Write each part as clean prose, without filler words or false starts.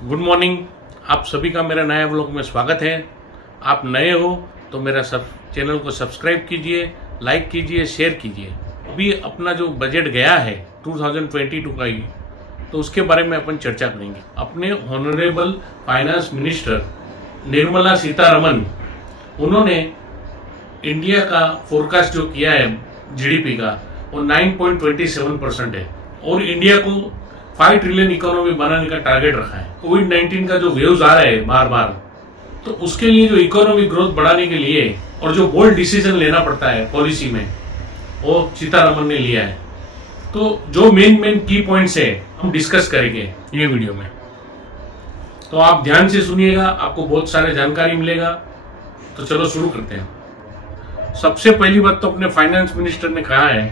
Good morning. आप सभी का मेरा नया व्लॉग में स्वागत है। आप नए हो तो मेरा चैनल को सब्सक्राइब कीजिए, लाइक कीजिए, शेयर कीजिए। अभी अपना जो बजट गया है 2022 का ही, तो उसके बारे में अपन चर्चा करेंगे। अपने honourable finance minister Nirmala Sitharaman, उन्होंने इंडिया का फोरकास्ट जो किया है जीडीपी का, वो 9.27% है और इंडिया को 5 ट्रिलियन इकोनॉमी बनाने का टारगेट रखा है। कोविड-19 का जो वेव्स आ रहा है बार बार, तो उसके लिए जो इकोनॉमिक ग्रोथ बढ़ाने के लिए और जो बोल्ड डिसीजन लेना पड़ता है पॉलिसी में, वो सीतारमन ने लिया है। तो जो मेन की पॉइंट्स है हम डिस्कस करेंगे ये वीडियो में, तो आप ध्यान से सुनिएगा, आपको बहुत सारे जानकारी मिलेगा। तो चलो शुरू करते हैं। सबसे पहली बात तो अपने फाइनेंस मिनिस्टर ने कहा है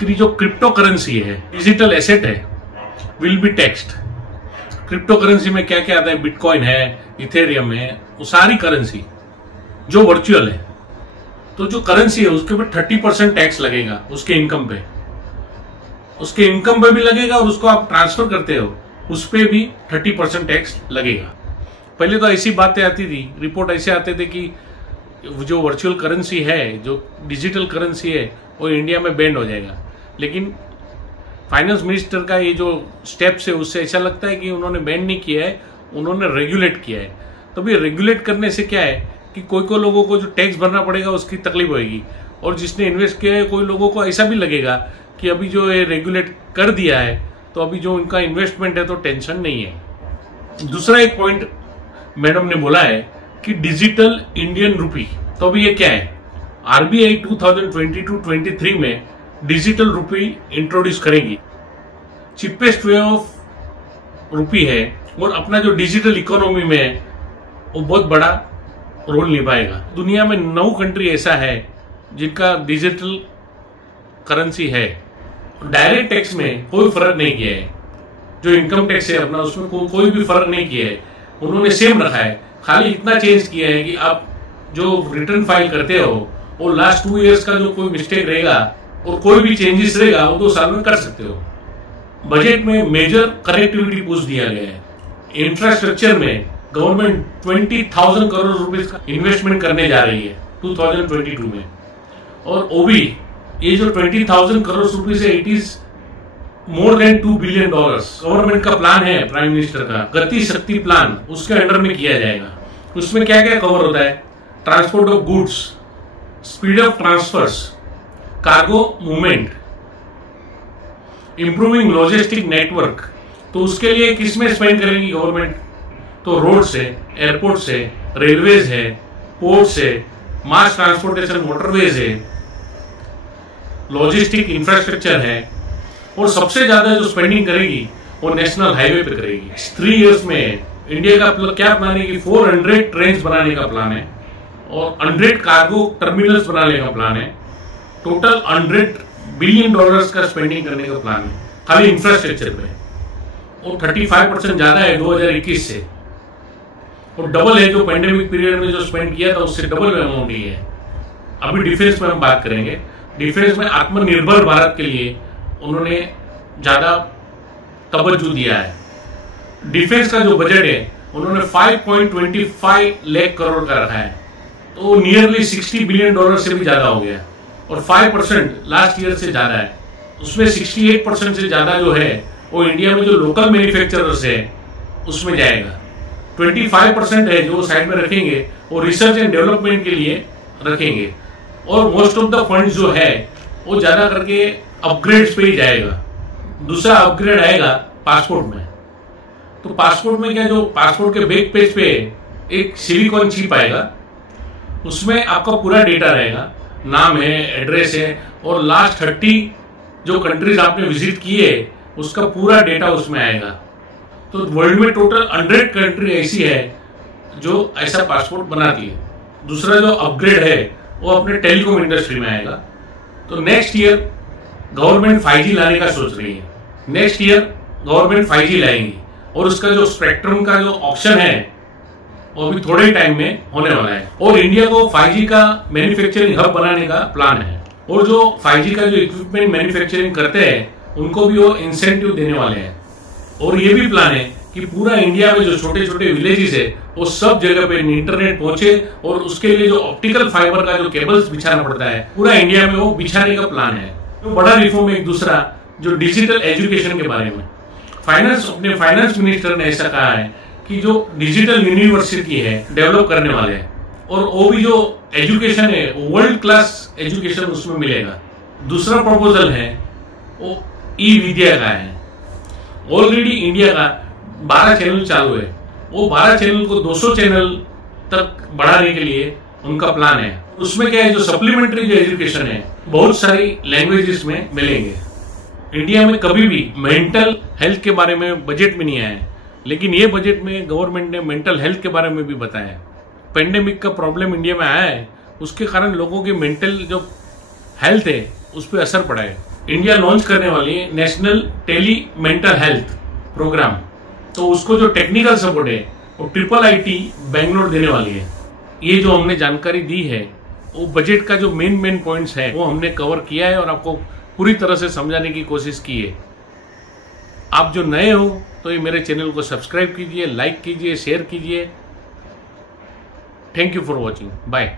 कि जो क्रिप्टो करेंसी है, डिजिटल एसेट है, will be taxed. Crypto currency में क्या क्या आता है? बिटकॉइन है, इथेरियम है, वो सारी करेंसी जो वर्चुअल है, तो जो करेंसी है उसके ऊपर 30% टैक्स लगेगा। उसके इनकम पे भी लगेगा और उसको आप ट्रांसफर करते हो उस पे भी 30% टैक्स लगेगा। पहले तो ऐसी बातें आती थी, रिपोर्ट ऐसे आते थे कि जो वर्चुअल करेंसी है, जो डिजिटल करेंसी है, वो इंडिया में बैन हो जाएगा। लेकिन फाइनेंस मिनिस्टर का ये जो स्टेप्स है उससे ऐसा लगता है कि उन्होंने बैन नहीं किया है, उन्होंने रेगुलेट किया है। तो भी रेगुलेट करने से क्या है कि कोई लोगों को जो टैक्स भरना पड़ेगा उसकी तकलीफ होगी, और जिसने इन्वेस्ट किया है कोई लोगों को ऐसा भी लगेगा कि अभी जो ये रेगुलेट कर दिया है तो अभी जो उनका इन्वेस्टमेंट है तो टेंशन नहीं है। दूसरा एक पॉइंट मैडम ने बोला है कि डिजिटल इंडियन रूपी। तो अभी ये क्या है? आरबीआई 2022-23 में डिजिटल रूपी इंट्रोड्यूस करेगी। चीपेस्ट वे ऑफ रूपी है और अपना जो डिजिटल इकोनॉमी में है वो बहुत बड़ा रोल निभाएगा। दुनिया में 9 कंट्री ऐसा है जिनका डिजिटल करेंसी है। डायरेक्ट टैक्स में कोई फर्क नहीं किया है, जो इनकम टैक्स है अपना, उसमें कोई भी फर्क नहीं किया है, उन्होंने सेम रखा है। खाली इतना चेंज किया है कि आप जो रिटर्न फाइल करते हो वो लास्ट 2 इयर्स का जो कोई मिस्टेक रहेगा और कोई भी चेंजेस रहेगा वो 2 साल में कर सकते हो। बजट में मेजर कनेक्टिविटी पुश दिया गया है। इंफ्रास्ट्रक्चर में गवर्नमेंट 20,000 करोड़ रुपए का इन्वेस्टमेंट करने जा रही है 2022 में। और ओबी ये जो 20,000 करोड़ रुपए से, it is more than $2 billion. Government का प्लान है, प्राइम मिनिस्टर का गति शक्ति प्लान, उसके अंडर में किया जाएगा। उसमें क्या क्या कवर होता है? Transport of goods, speed of transfers, cargo movement, improving logistic network. तो उसके लिए किसमें स्पेंड करेंगी गवर्नमेंट? तो रोड से, एयरपोर्ट से, रेलवेज है, पोर्ट से, मास ट्रांसपोर्टेशन मोटरवेज है, लॉजिस्टिक इंफ्रास्ट्रक्चर है, और सबसे ज्यादा जो स्पेंडिंग करेगी वो नेशनल हाईवे पे करेगी। 3 इयर्स में इंडिया का क्या प्लान है कि 400 ट्रेन बनाने का प्लान है और 100 कार्गो टर्मिनल्स बनाने का प्लान है। टोटल $100 बिलियन का स्पेंडिंग करने का प्लान है खाली इंफ्रास्ट्रक्चर पे, और 35% ज्यादा है 2021 से, और डबल है जो पेंडेमिक पीरियड में जो स्पेंड किया था उससे डबल अमाउंट ही है। अभी डिफेंस में हम बात करेंगे। डिफेंस में आत्मनिर्भर भारत के लिए उन्होंने ज्यादा तवज्जो दिया है। डिफेंस का जो बजट है उन्होंने 5.25 लाख करोड़ का रखा है, तो नियरली $60 बिलियन से भी ज्यादा हो गया, और 5% लास्ट ईयर से ज्यादा है। उसमें 68% से ज्यादा जो है वो इंडिया में जो लोकल मैन्युफैक्चरर्स है उसमें जाएगा। 25% है जो साइड में रखेंगे वो रिसर्च एंड डेवलपमेंट के लिए रखेंगे, और मोस्ट ऑफ द फंड जो है वो ज्यादा करके अपग्रेड्स पे ही जाएगा। दूसरा अपग्रेड आएगा पासपोर्ट में। तो पासपोर्ट में क्या, जो पासपोर्ट के बैक पेज पे एक सिलिकॉन चिप आएगा, उसमें आपका पूरा डेटा रहेगा, नाम है, एड्रेस है, और लास्ट 30 जो कंट्रीज आपने विजिट किए उसका पूरा डेटा उसमें आएगा। तो वर्ल्ड में टोटल 100 कंट्री ऐसी है जो ऐसा पासपोर्ट बनाती है। दूसरा जो अपग्रेड है वो अपने टेलीकॉम इंडस्ट्री में आएगा। तो नेक्स्ट ईयर गवर्नमेंट 5G लाने का सोच रही है। नेक्स्ट ईयर गवर्नमेंट 5G लाएंगी, और उसका जो स्पेक्ट्रम का जो ऑप्शन है वो भी थोड़े टाइम में होने वाला है। और इंडिया को 5G का मैन्युफैक्चरिंग हब बनाने का प्लान है, और जो 5G का जो इक्विपमेंट मैन्युफैक्चरिंग करते हैं उनको भी वो इंसेंटिव देने वाले हैं। और ये भी प्लान है कि कि पूरा इंडिया में जो छोटे छोटे विलेजेस है वो सब जगह पे इंटरनेट पहुंचे, और उसके लिए जो ऑप्टिकल फाइबर का जो केबल्स बिछाना पड़ता है पूरा इंडिया में वो बिछाने का प्लान है। तो बड़ा रिफॉर्म एक दूसरा जो डिजिटल एजुकेशन के बारे में अपने फाइनेंस मिनिस्टर ने ऐसा कहा है कि जो डिजिटल यूनिवर्सिटी है डेवलप करने वाले हैं, और वो भी जो एजुकेशन है वर्ल्ड क्लास एजुकेशन उसमें मिलेगा। दूसरा प्रपोजल है वो ई विद्या का है। ऑलरेडी इंडिया का 12 चैनल चालू है, वो 12 चैनल को 200 चैनल तक बढ़ाने के लिए उनका प्लान है। उसमें क्या है, जो सप्लीमेंट्री जो एजुकेशन है बहुत सारी लैंग्वेजेस में मिलेंगे। इंडिया में कभी भी मेंटल हेल्थ के बारे में बजट में नहीं आया है, लेकिन ये बजट में गवर्नमेंट ने मेंटल हेल्थ के बारे में भी बताया। पेंडेमिक का प्रॉब्लम इंडिया में आया है, उसके कारण लोगों की मेंटल जो हेल्थ है उस पर असर पड़ा है। इंडिया लॉन्च करने वाली है national tele mental health programme, तो उसको जो टेक्निकल सपोर्ट है वो IIIT बेंगलोर देने वाली है। ये जो हमने जानकारी दी है वो बजट का जो मेन पॉइंट्स है वो हमने कवर किया है और आपको पूरी तरह से समझाने की कोशिश की है। आप जो नए हो तो ये मेरे चैनल को सब्सक्राइब कीजिए, लाइक कीजिए, शेयर कीजिए। Thank you for watching, bye.